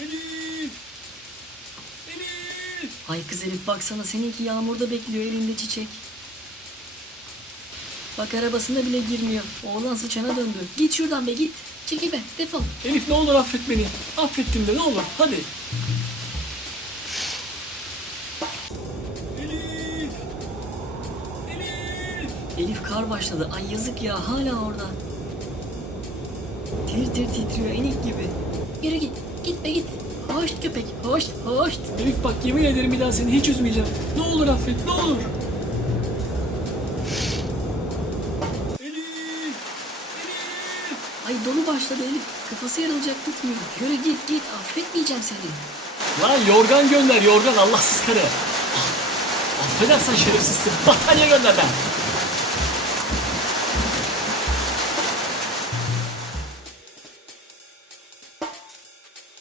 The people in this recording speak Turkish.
Elif! Elif! Ay kız Elif baksana seninki yağmurda bekliyor elinde çiçek. Bak arabasına bile girmiyor. Oğlan sıçana döndü. Git şuradan be git. Çekil be defol. Elif ne olur affet beni. Affettim de ne olur hadi. Elif! Elif! Elif kar başladı. Ay yazık ya hala orada. Tir tir titriyor enik gibi. Yürü git. Git be git. Hoş köpek. Hoş hoş. Elif bak yemin ederim bir daha seni hiç üzmeyeceğim. Ne olur affet ne olur. Elif! Elif! Ay dolu başladı Elif. Kafası yarılacak tutmuyor. Yürü git git. Affetmeyeceğim seni. Lan yorgan gönder yorgan Allahsız karı. Affedersen şerefsizsin. Battaniye gönder ben.